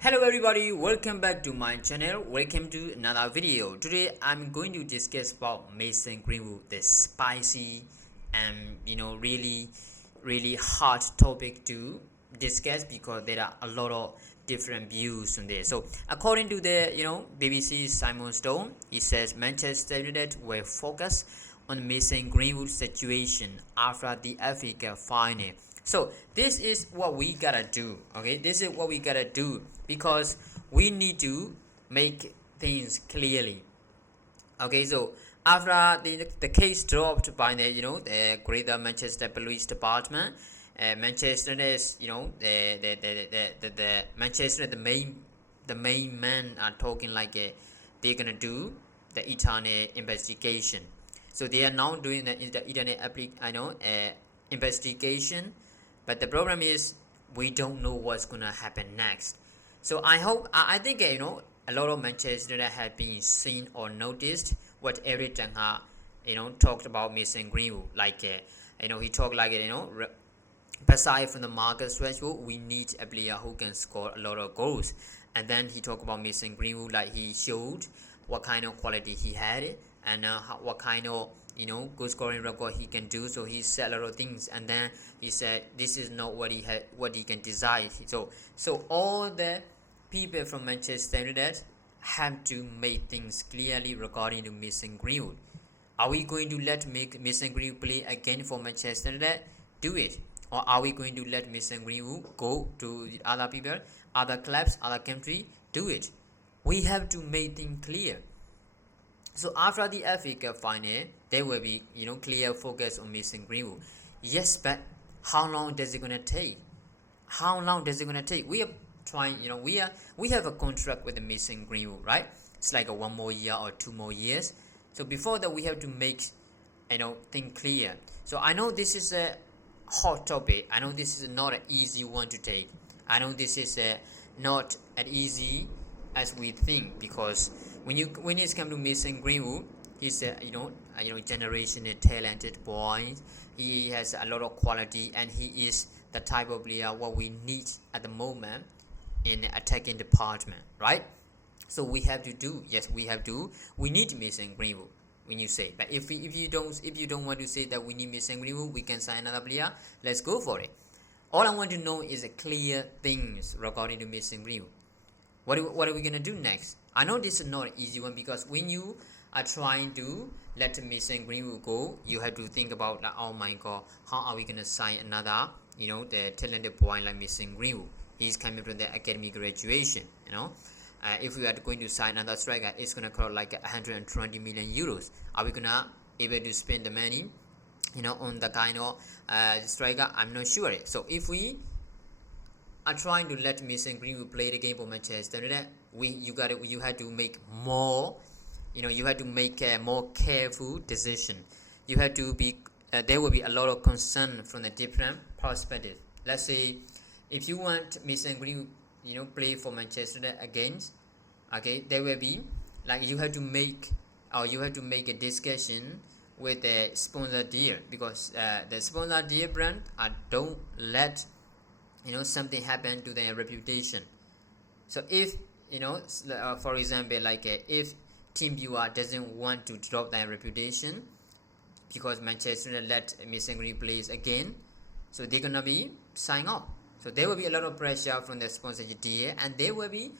Hello everybody, welcome back to my channel. Welcome to another video. Today I'm going to discuss about Mason Greenwood, the spicy and really hard topic to discuss because there are a lot of different views on this. So according to the BBC Simon Stone, he says Manchester United will focus on Mason Greenwood's situation after the FA final. So this is what we gotta do. Okay, this is what we gotta do because we need to make things clearly. Okay, so after the case dropped by the Greater Manchester Police Department, Manchester is the Manchester the main men are talking like they're gonna do the internal investigation. So they are now doing the internal investigation, but the problem is we don't know what's gonna happen next. So I think a lot of Manchester United have been seen or noticed what Eric Ten Hag talked about Mason Greenwood. Like he talked like aside from the Marcus Rashford, we need a player who can score a lot of goals. And then he talked about Mason Greenwood, like he showed what kind of quality he had and what kind of goal scoring record he can do. So he said a lot of things, and then he said this is not what he can desire. So all the people from Manchester United have to make things clearly regarding to Mason Greenwood. Are we going to let Mason Greenwood play again for Manchester United? Do it. Or are we going to let Mason Greenwood go to other people, other clubs, other country? Do it. We have to make things clear. So after the FA Cup final, there will be clear focus on Mason Greenwood. Yes, but how long does it gonna take? How long does it gonna take? We are trying, we have a contract with the Mason Greenwood, right? It's like a 1 more year or 2 more years. So before that, we have to make things clear. So I know this is a hot topic. I know this is not an easy one to take. I know this is not as easy as we think, because when it's come to Mason Greenwood, he's a generational talented boy. He has a lot of quality, and he is the type of player what we need at the moment in attacking department, right? So we have to do, yes, we need Mason Greenwood. When you say, but if you don't want to say that we need Mason Greenwood, we can sign another player. Let's go for it. All I want to know is clear things regarding to Mason Greenwood. What are we gonna do next? I know this is not an easy one, because when you are trying to let Mason Greenwood go, you have to think about like, oh my god, how are we gonna sign another the talented boy like Mason Greenwood? He's coming from the academy graduation. If we are going to sign another striker, it's gonna cost like 120 million euros. Are we gonna able to spend the money on the kind of striker? I'm not sure. So if we are trying to let Mason Greenwood play the game for Manchester United, you had to make more, you had to make a more careful decision. You had to be there will be a lot of concern from the different perspective. Let's say if you want Mason Greenwood play for Manchester United against, okay, there will be like you have to make a discussion with the sponsor deal, because the sponsor deal brand don't let something happen to their reputation. So if for example, like if TeamViewer doesn't want to drop their reputation because Manchester United let Mason Greenwood plays again, so they're gonna be sign off. So there will be a lot of pressure from the sponsorship deal, and there will be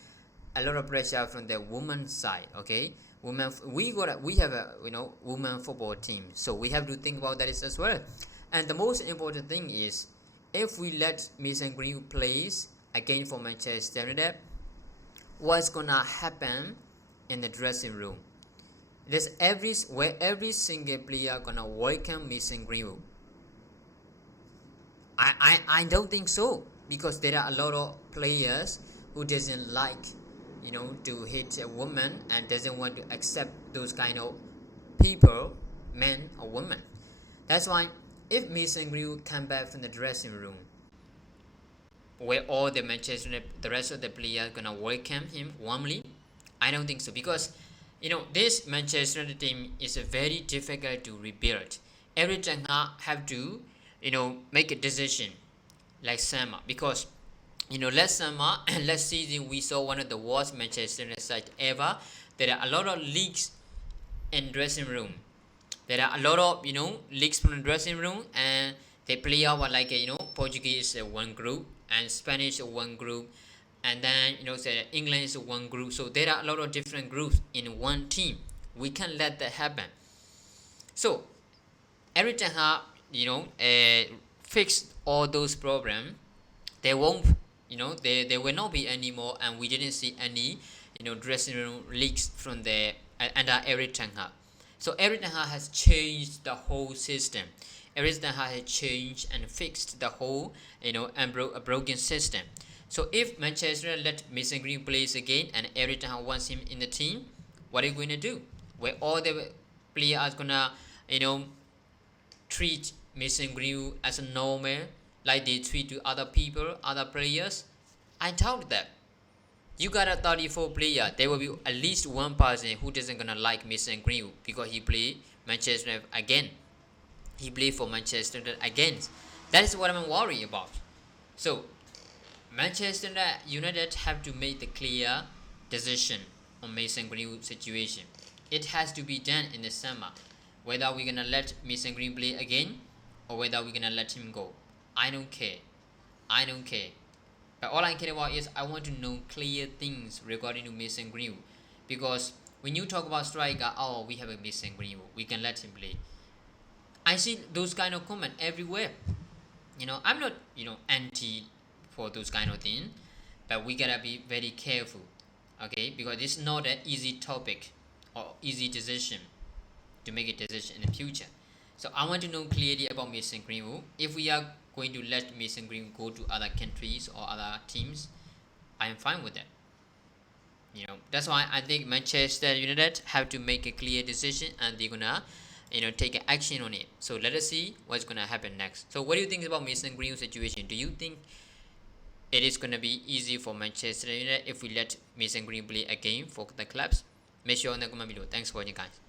a lot of pressure from the women's side. Okay, we have a women football team, so we have to think about that as well. And the most important thing is, if we let Mason Greenwood plays again for Manchester United, what's gonna happen in the dressing room? There's every single player gonna welcome Mason Greenwood. I don't think so, because there are a lot of players who doesn't like to hit a woman and doesn't want to accept those kind of people, men or women. That's why if Mason Greenwood come back from the dressing room, where all the rest of the players gonna welcome him warmly, I don't think so, because this Manchester United team is very difficult to rebuild. Every time have to make a decision like Sama, because last summer and last season we saw one of the worst Manchester United side ever. There are a lot of leaks in dressing room. There are a lot of leaks from the dressing room, and they play out like Portuguese one group and Spanish one group, and then say England is one group. So there are a lot of different groups in one team. We can't let that happen. So every time fix all those problems, there won't there will not be any more, and we didn't see any dressing room leaks from the under Eric Ten Hag. So Eric Ten Hag has changed the whole system. Eric Ten Hag has changed and fixed the whole a broken system. So if Manchester let Mason Green plays again and Eric Ten Hag wants him in the team, what are you going to do? Where all the players are gonna treat Mason Green as a normal, like they treat to other people, other players? I doubt that. You got a 34 player, there will be at least one person who doesn't gonna like Mason Greenwood because he play Manchester United again. He played for Manchester United again. That is what I'm worried about. So Manchester United have to make the clear decision on Mason Greenwood situation. It has to be done in the summer, whether we're gonna let Mason Green play again or whether we're gonna let him go. I don't care. But all I care about is I want to know clear things regarding to Mason Greenwood, because when you talk about striker, oh, we have a Mason Greenwood, we can let him play. I see those kind of comments everywhere. I'm not anti for those kind of things, but we gotta be very careful, okay? Because it's not an easy topic or easy decision to make a decision in the future. So I want to know clearly about Mason Greenwood. If we are going to let Mason Green go to other countries or other teams, I am fine with that. That's why I think Manchester United have to make a clear decision, and they're gonna take action on it. So let us see what's gonna happen next. So what do you think about Mason Greenwood situation? Do you think it is gonna be easy for Manchester United if we let Mason Green play again for the clubs? Make sure in the comment below. Thanks for watching, guys.